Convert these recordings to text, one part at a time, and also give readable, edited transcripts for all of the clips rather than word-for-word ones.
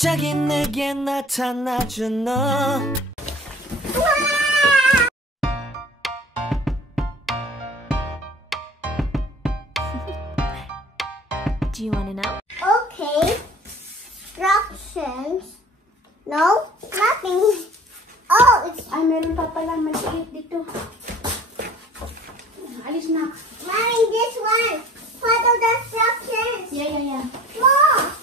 갑자기 내게 나타나준 너. Do you want to know? Okay. Instructions. No, nothing. Oh, it's... Ay, meron pa pala maliit dito. Alis na. Mommy, this one. Follow the instructions. Yeah. More.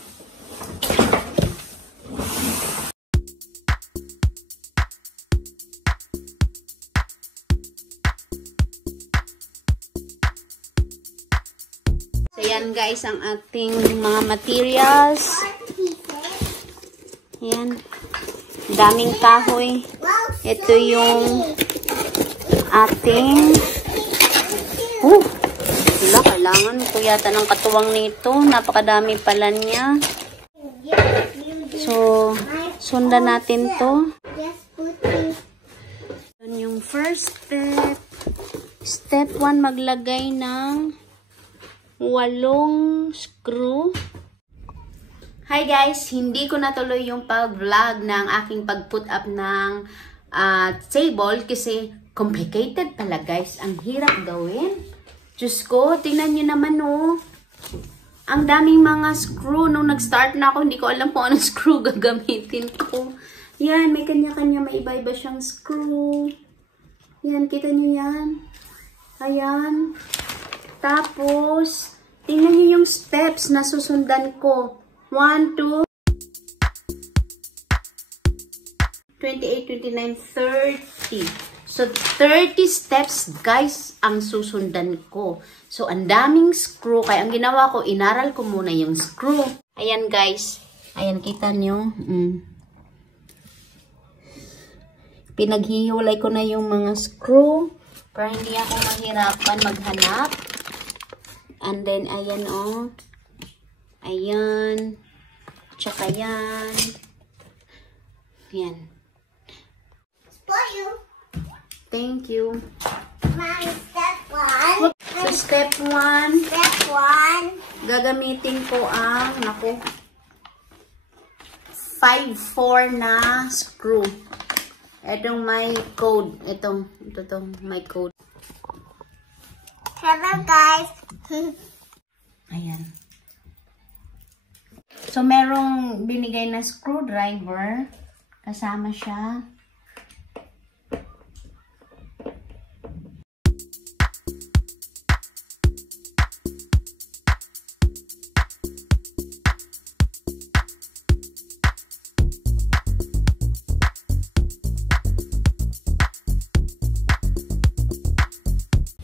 So, yan guys, ang ating mga materials. Yan. Daming kahoy. Ito yung ating... Wala, kailangan ko yata ng katuwang nito. Napakadami pala niya. So, sundan natin to. Yan yung first step. Step 1, maglagay ng 8 screw. Hi guys! Hindi ko natuloy yung pag-vlog ng aking pag-put up ng table kasi complicated pala guys. Ang hirap gawin. Diyos ko, tingnan nyo naman oh. Ang daming mga screw. Nung nag-start na ako, hindi ko alam kung anong screw gagamitin ko. Yan, may kanya-kanya, may iba-iba siyang screw. Yan, kita nyo yan. Ayan. Tapos, tingnan nyo yung steps na susundan ko. 1, 2, 28, 29, 30. So, 30 steps, guys, ang susundan ko. So, ang daming screw. Kaya ang ginawa ko, inaral ko muna yung screw. Ayan, guys. Ayan, kita nyo. Pinaghihiwalay ko na yung mga screw para hindi ako mahirapan maghanap. And then, ayan, oh. Ayan. Tsaka yan. Yan. Spot you. Thank you. Mommy, step 1. So, step 1. Step 1. Gagamitin ko ang, 5-4 na screw. Itong may code. Ito, may code. Hello, guys. Ayan. So, merong binigay na screwdriver. Kasama siya.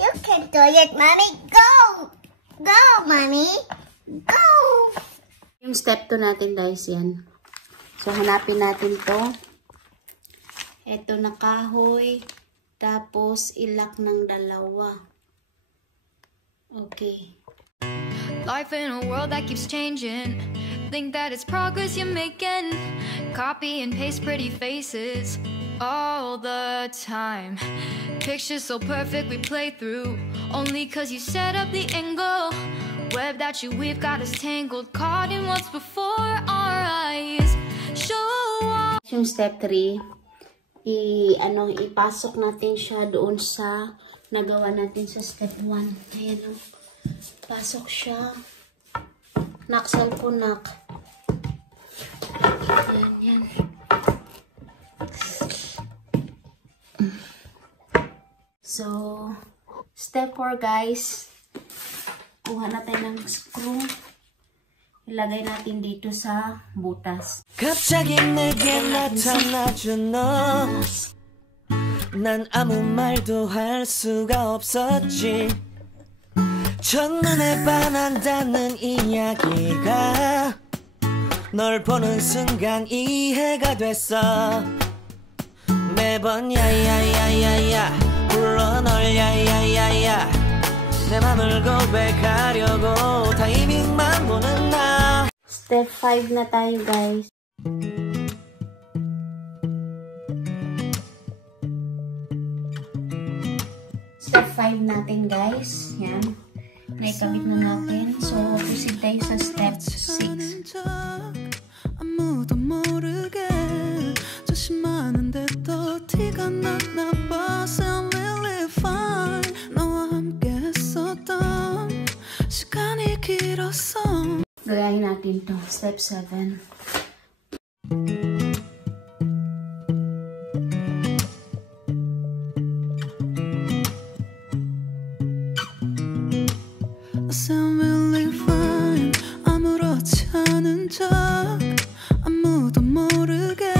You can do it, Mommy. Go! Go, Mommy. Go! Yung step 2 natin guys, yan. So, hanapin natin to. Ito na kahoy. Tapos, ilak ng dalawa. Okay. Life in a world that keeps changing. Think that it's progress you're making. Copy and paste pretty faces all the time. Pictures so perfect we play through. Only cause you set up the angle. Web that you weave got us tangled. Caught in what's before our eyes. Show up. Yung step 3, ipasok natin siya doon sa nagawa natin sa step 1. Ayan o. Pasok siya. Naksal ko nak. Yan. So, step 4 guys. Kuha natin ng screw. Ilagay natin dito sa butas. 갑자기 내게 나타나준 너. 난 아무 말도 할 수가 없었지. 첫눈에 반한다는 이야기가 널 보는 순간 이해가 됐어. 매번 야야야야야 불러 널 야야야야 내 맘을 고백하려고 타이밍만 보는 나. Step 5 na tayo guys. Step 5 natin guys. Yan. Naikabit na natin. So, proceed tayo sa step 6. 모르게 조심하는데 또 티가 났나 봐. Sound really fine. 너와 함께 했었던 시간이 길었어. Gayahin natin to. Step 7. Sound really fine. 아무렇지 않은 척 아무도 모르게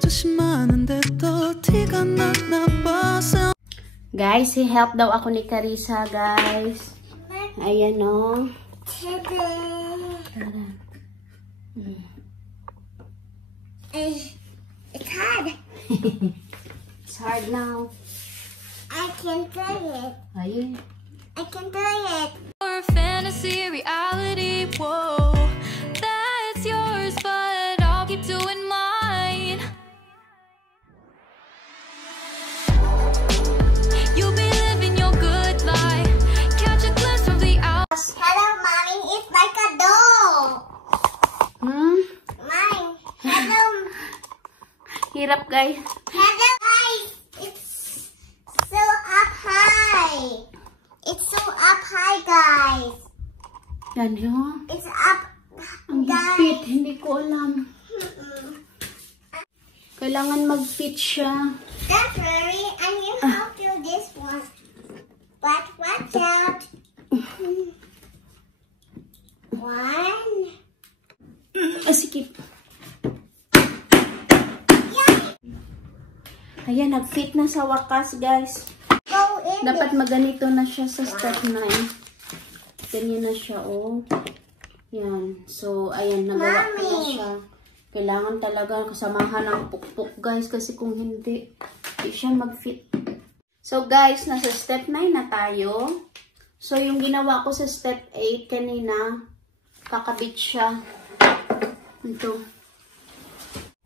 조심하는데 또 티가 났나 봐. Guys, i-help daw ako ni Carissa, guys. Ayan, o. It's hard. It's hard now. I can do it. Ayun. I can do it. Or fantasy, reality, whoa, that's yours, but I'll keep doing mine. You'll be living your good life, catch a glimpse from the outside. Hello, mommy. It's like a doll. Mine. Hello. Hirap, guys. Hello, guys. It's so up high. It's so up high, guys. Yan, yun. It's up, Ang guys. higpit. Hindi ko alam. Kailangan mag-fit siya. Don't worry, I can help you this one. But watch out. One. Sikip. Ayan, nag-fit na sa wakas, guys. Go in Dapat maganito na siya sa step 9. Ganyan na siya, oh. Yan. So, ayan, nagawa ko na siya. Kailangan talaga kasamahan ng pukpuk, guys. Kasi kung hindi siya mag-fit. So, guys, nasa step 9 na tayo. So, yung ginawa ko sa step 8 kanina, kakabit siya. Ito.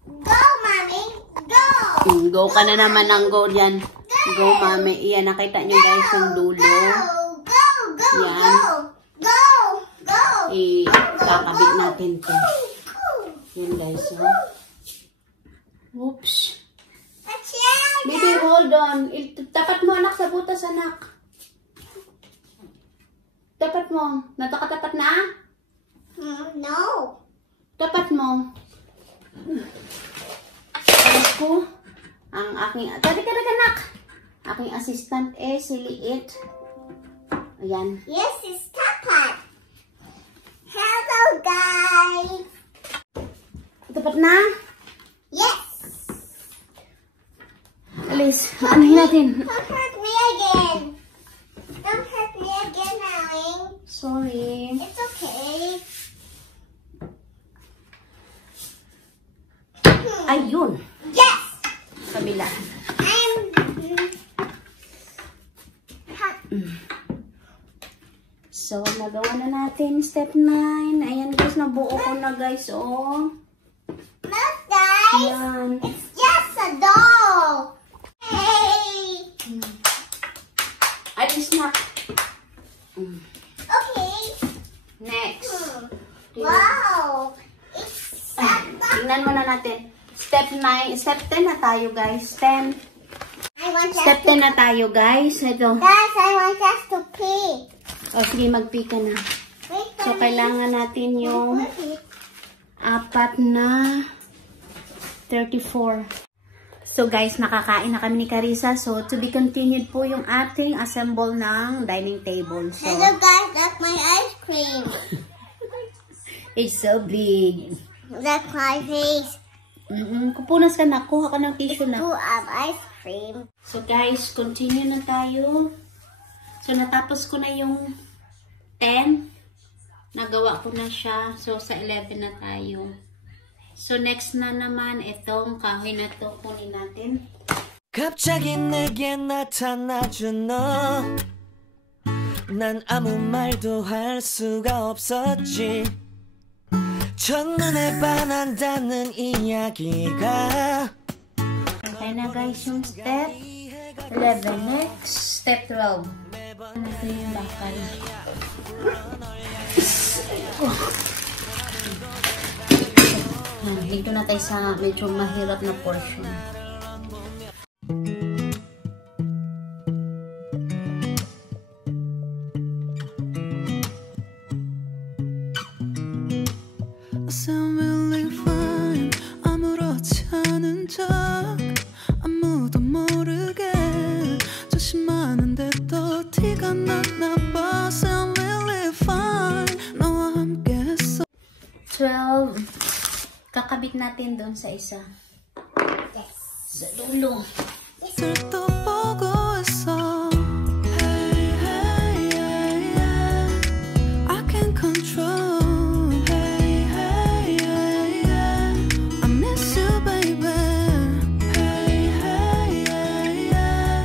Go, mommy. Go. Go ka na naman ng go dyan. Go, mami. Iyan, nakita nyo, guys, yung dulo. Go. Yan. Go. Kakabit natin to. Yan, guys, oh. Oops. Baby, hold on. Tapat mo, anak, sa butas, anak. Tapat mo. Natakatapat na? No. Tapat mo. Tapos ko, ang aking, tabi ka na, anak. Aking assistant, si Liit. Ayan. Yes, it's tapat. Hello, guys. Tapat na? Yes. Alis, anuhin natin. Don't hurt me again. Don't hurt me again, darling. Sorry. It's okay. Ayun. Yes. Kabila. So, nagawa na natin step 9. Ayan, guys, nabuo ko na, guys, oh. Look, guys. Ayan. It's just a doll. Hey. Alis na. Okay. Next. Wow. It's Tingnan muna natin. Step 9. Step 10 na tayo, guys. 10. I want us Step 10 na tayo, guys. Ito. Guys, I want us to pee. O, sige, mag-pee ka na. Wait So, kailangan natin yung 4 na 34. So, guys, nakakain na kami ni Carissa. So, to be continued po yung ating assemble ng dining table. So, Hello, guys. That's my ice cream. it's so big. That's my face. Kupunas ka na. Kuha ka ng tissue na. Full of ice cream. So, guys, continue na tayo. So, natapos ko na yung 10. Nagawa ko na siya. So, sa 11 na tayo. So, next na naman, itong kahoy na to, kunin natin. 갑자기 내게 나타나준 너. 난 아무 말도 할 수가 없었지. 첫눈에 반한다는 이야기가. Okay na, guys, yung step 11. Next, step 12. Ano ito yung bakal? Dito na tayo sa medyo mahirap na portion. I sound really fine. 아무렇지 않은 척 아무도 모르게 조심하는데 또 티가 났나 봐. Sound really fine. 너와 함께했어. 12. Kakabit natin doon sa isa. Yes. Sa dulo. 또 보고 있어. Hey, hey, yeah, yeah. I can't control. Hey, hey, yeah, yeah. I miss you, baby. Hey, hey, yeah, yeah.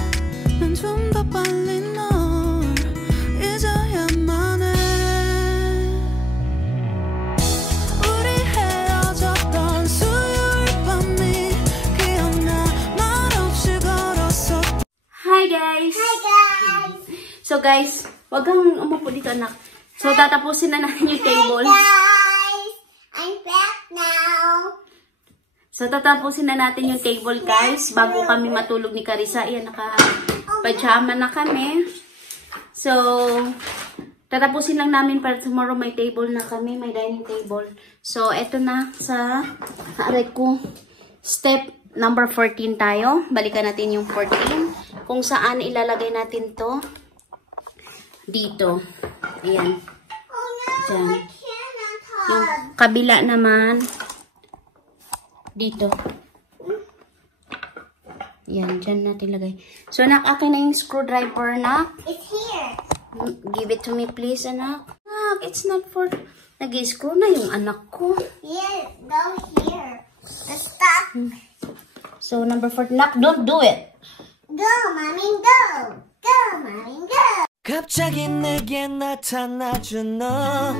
난 좀 더 빨리 널 잊어야만 해. 우리 헤어졌던 수요일 밤이 기억나. 말없이 걸었어. Hi guys! Hi guys. So guys, wag kang umupo dito anak. So tatapusin na natin yung table. Guys, I'm back now. So tatapusin na natin yung table guys bago kami matulog ni Carissa. Ayan, naka-pajama na kami. So tatapusin lang namin para tomorrow may table na kami, may dining table. So eto na sa aray ko. Step number 14 tayo. Balikan natin yung 14. Kung saan ilalagay natin to. Dito. Ayan. Oh no, Diyan. I cannot Yung hug. kabila naman. Dito. Yan, dyan natin lagay. So, anak, akin na yung screwdriver, anak. It's here. Give it to me, please, anak. Anak, it's not for... Nag-screw na yung anak ko. Yes, go here. Let's stop. So, number 4. Anak, don't do it. Go, mommy, go. Go, mommy, go. 갑자기 내게 나타나준 너.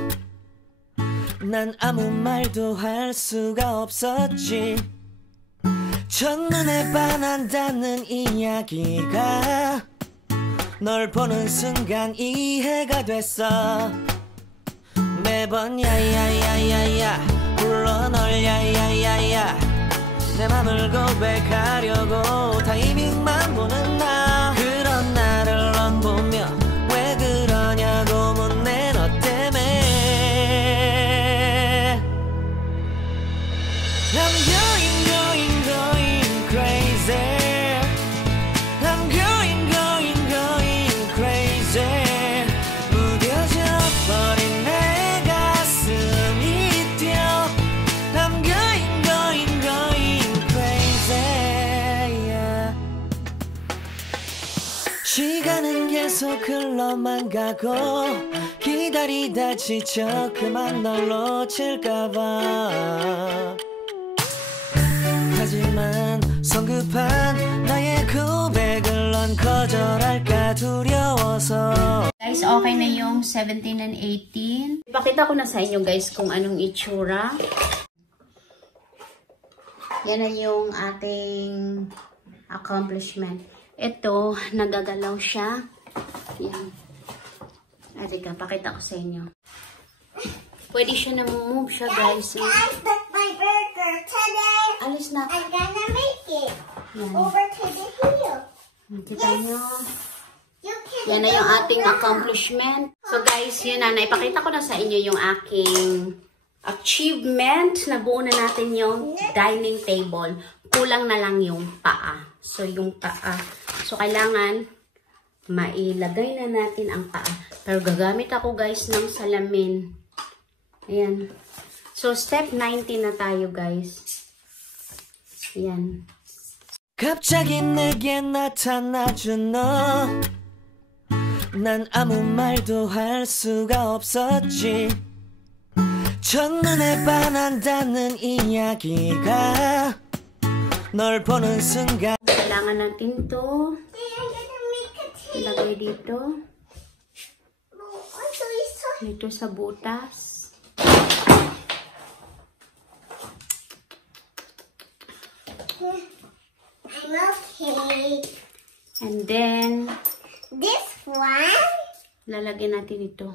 난 아무 말도 할 수가 없었지. 첫눈에 반한다는 이야기가 널 보는 순간 이해가 됐어. 매번 야야야야야 불러 널 야야야야 내 맘을 고백하려고 타이밍만 보는 나. 그런 나를 넌 보며 왜 그러냐고 묻네 너 때문에. I'm going crazy. I'm going crazy. 무뎌져 버린 내 가슴이 뛰어. I'm going crazy. Yeah. 시간은 계속 흘러만 가고 기다리다 지쳐 그만 널 놓칠까봐. 하지만 성급한 나의 고백을 넌 거절할까 두려워서. Guys, okay na yung 17 and 18. Ipakita ko na sa inyo, guys, kung anong itsura. Yan na yung ating accomplishment. Ito, nagagalaw siya. Yan. Ay, teka, pakita ko sa inyo. Pwede siya na-move siya, guys. Guys, that's my burger. Today, Alis na. I'm gonna make it. Yan. Over to the hill. Kita nyo. You can Yan na yung ating accomplishment. So guys, yun na. Naipakita ko na sa inyo yung aking achievement. Nabuo na natin yung dining table. Kulang na lang yung paa. So yung paa. So kailangan mailagay na natin ang paa. Pero gagamit ako guys ng salamin. Ayan. So step 19 na tayo guys. Ayan. 갑자기 내게 나타나준 너. 난 아무 말도 할 수가 없었지. 첫눈에 반한다는 이야기가 널 보는 순간. Kailangan natin to ilagay dito. Dito sa butas. I'm okay. And then, This one? lalagyan natin ito.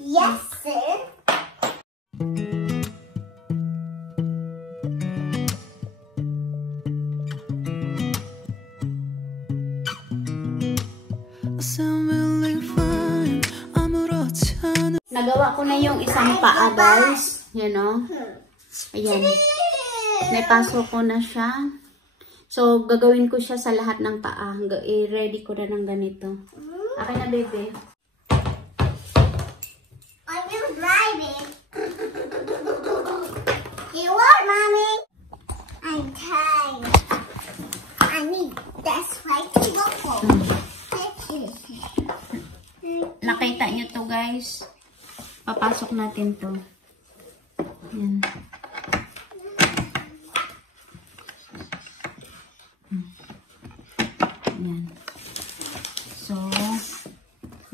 Yes, sir. ko na yung isang paa, guys. Yan, o. Ayan. Naipasok ko na siya. So, gagawin ko siya sa lahat ng paa. I-ready ko na ng ganito. Okay na, baby. I will drive it. You what, Mommy? I'm tired. I need that's right to go for. Nakita nyo to, guys. Papasok natin to. Yan. Yan. So,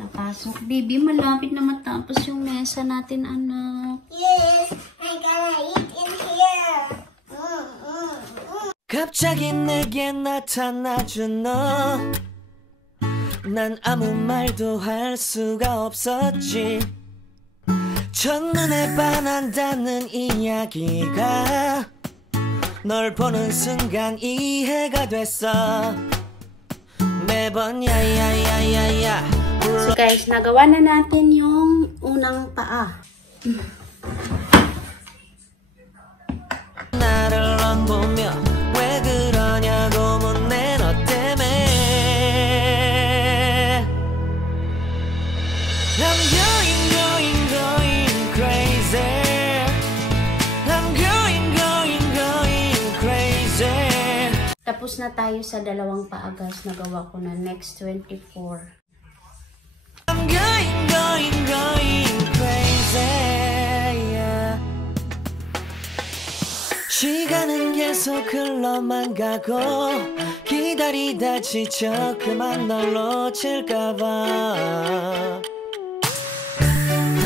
napasok. Baby, malapit na matapos yung mesa natin, anak. Yes, I'm gonna eat in here. 갑자기 내게 나타나준 너. 난 아무 말도 할 수가 없었지. 첫눈에 반한다는 이야기가 널 보는 순간 이해가 됐어. 매번 야야야야야 So guys, nagawa na natin yung unang paa. 나를 넌 보며 왜 그러냐고 묻네 너 때문에. I'm going crazy. I'm going crazy. Tapos na tayo sa dalawang paa, guys. Nagawa ko na next 24. I'm going crazy. Yeah. 시간은 계속 흘러만 가고 기다리다 지쳐 그만 널 놓칠까봐.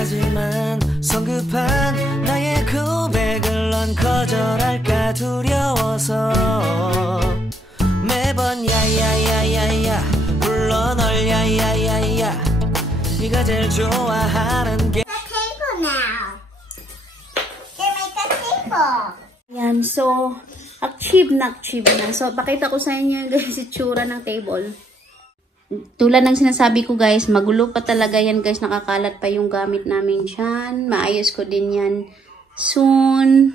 하지만 성급한 나의 고백을 넌 거절할까 두려워서 매번 야야야야야 불러 널 야야야야 네가 제일 좋아하는 게 The table now. They make a table. Ayan, so, achieve na. So, pakita ko sa inyo guys, itsura ng table. Tulad ng sinasabi ko guys, magulo pa talaga yan guys, nakakalat pa yung gamit namin dyan. Maayos ko din yan soon.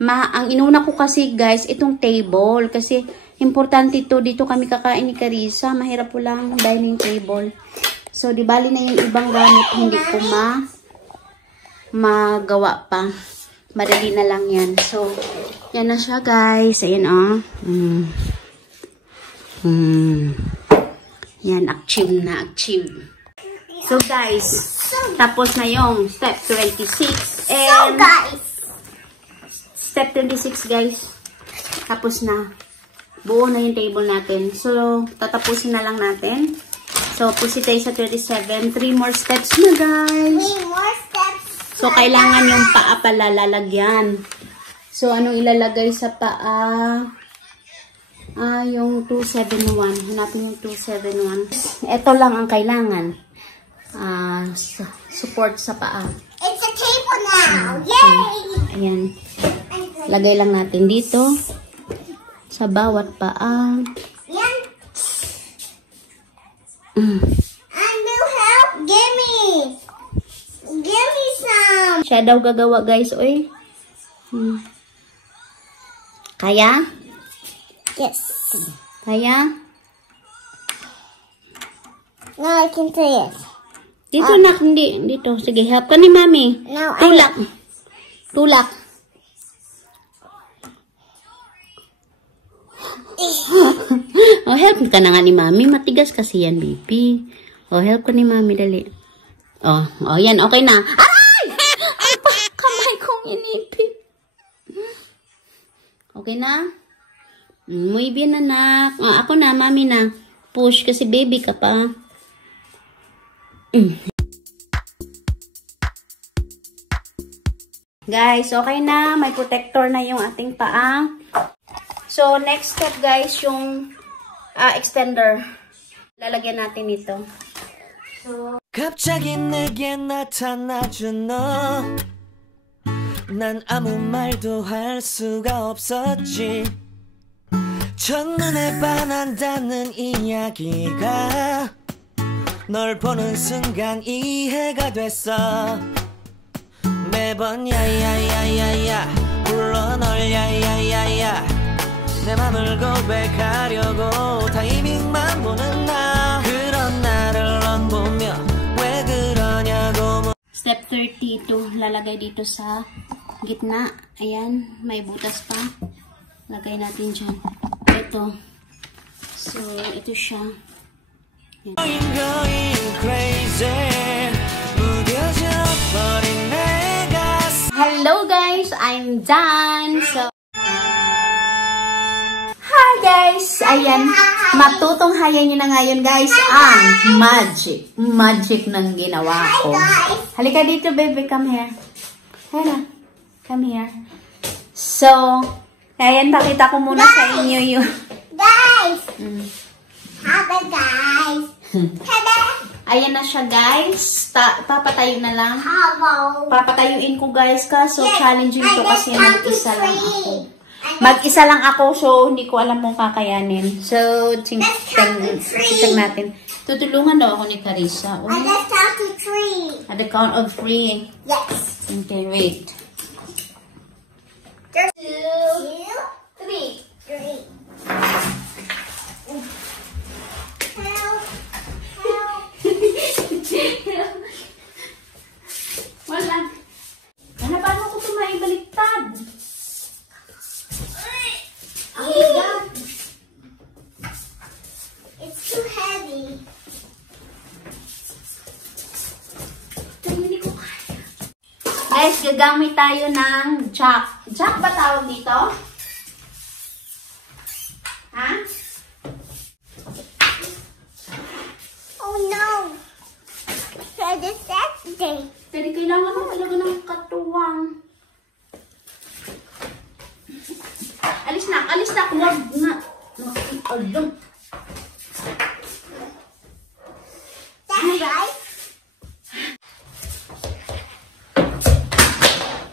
Ang inuna ko kasi guys, itong table. Kasi, importante to, dito kami kakain ni Carissa. Mahirap po lang dining table. So, di bali na yung ibang gamit, hindi ko magawa pa. Madali na lang yan. So, yan na siya guys. Ayan o. Yan, achieve na, achieve. So guys, tapos na yung step 26. And So guys, step 26 guys. Tapos na. Buo na yung table natin. So, tatapusin na lang natin. So, pusi tayo sa 37. 3 more steps na guys. 3 more steps. So, kailangan yung paa pala lalagyan. So, anong ilalagay sa paa? Yung 271. Hanapin yung 271. Ito lang ang kailangan. Support sa paa. It's a table now. Yay! Ayan. Lagay lang natin dito. Sa bawat paa. Yan. And will help. Give me some. Siya daw gagawa guys. Oy. Kaya? Yes. Kaya? Now I can say it. Dito nak, hindi. Dito. Sige, help ka ni Mami. Now Tulak. Tulak. Oh, help ka na nga ni Mami. Matigas kasi yan, baby. Oh, help ka ni Mami, dali. Oh, yan. Okay na. Aray! Ay, kamay kong inipit. Okay na? Muy bien, anak. Ako na, Mami na. Push kasi baby ka pa. Guys, okay na. May protector na yung ating paa. So, next step guys, yung extender. Lalagyan natin ito. So, 갑자기 내게 나타나준 너. 난 아무 말도 할 수가 없었지. 첫눈에 반한다는 이야기가 널 보는 순간 이해가 됐어. 매번 야야야야야 불러 널 야야야야 내 맘을 고백하려고 타이밍만 보는 나 그런 나를 넌 보며 왜 그러냐고 Step 32, lalagay dito sa gitna. Ayan, may butas pa. Lagay natin dyan. Ito. So, ito siya. Going crazy 무뎌져 버린 내 가슴 Hello guys, I'm done. So, hi guys. Ayan, matutunghayan nyo na ngayon guys ang magic ng ginawa ko. Halika dito baby, come here. Hana, come here. So, ayan, pakita ko muna sa inyo yung Guys! Happy guys! ayan na siya guys. Papatayo na lang. Hello! Papatayuin ko guys, kaso challenging to kasi mag-isa lang ako. Three. Mag-isa lang ako, so hindi ko alam kung kakayanin. So, check natin. Tutulungan daw ako ni Carissa. Oh. I just count to 3. At the count of 3. Yes. Okay, wait. 2, 3. 3. Help. Help. Wala. Ano, paano ko ito maibaliktad? Ang bigat. It's too heavy. Hindi ko kaya. Guys, gagamit tayo ng jack. Jack ba tawag dito? Ha? Oh no. For the Saturday. Pero kailangan mo talaga ng katuwang. Alis na. Huwag na. Alam. That's right.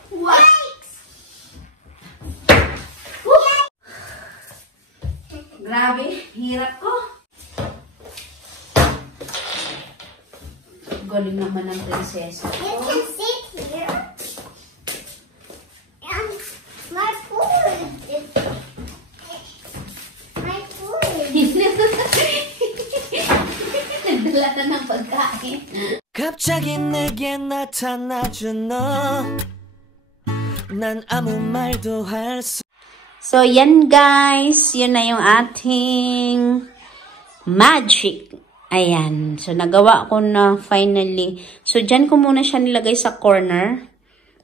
What? Grabe, hirap ko. Galing naman ng prinsesa. You can sit here. And my food. My food. Nagdala na ng pagkain. 갑자기 내게 나타나준 너난 아무 말도 할 수 So, yan guys. Yun na yung ating magic. Ayan. So, nagawa ko na finally. So, dyan ko muna siya nilagay sa corner.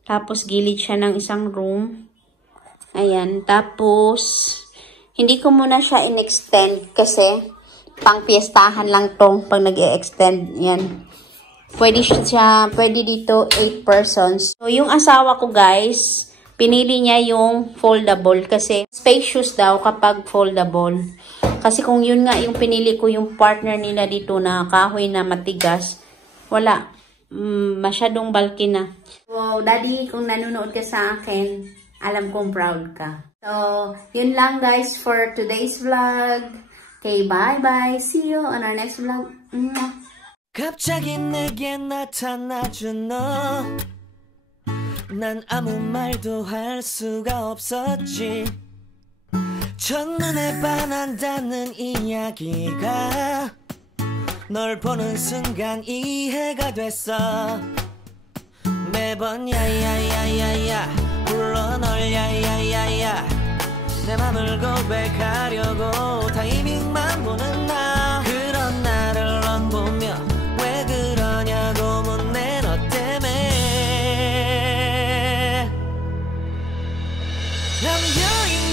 Tapos, gilid siya ng isang room. Ayan. Tapos, hindi ko muna siya in-extend kasi pang-piestahan lang to pag nag-e-extend. Yan. Pwede dito 8 persons. So, yung asawa ko guys, pinili niya yung foldable kasi spacious daw kapag foldable. Kasi kung yun nga yung pinili ko yung partner nila dito na kahoy na matigas, wala. Masyadong bulky na. So, daddy, kung nanonood ka sa akin, alam kong proud ka. So, yun lang guys for today's vlog. Okay, bye-bye. See you on our next vlog. 갑자기 내게 나타나준 난 아무 말도 할 수가 없었지 첫눈에 반한다는 이야기가 널 보는 순간 이해가 됐어 매번 야야야야야 불러 널 야야야야 내 맘을 고백하려고 타이밍만 보는 나 그런 나를 넌 보며 왜 그러냐고 묻네 너 때문에 남녀인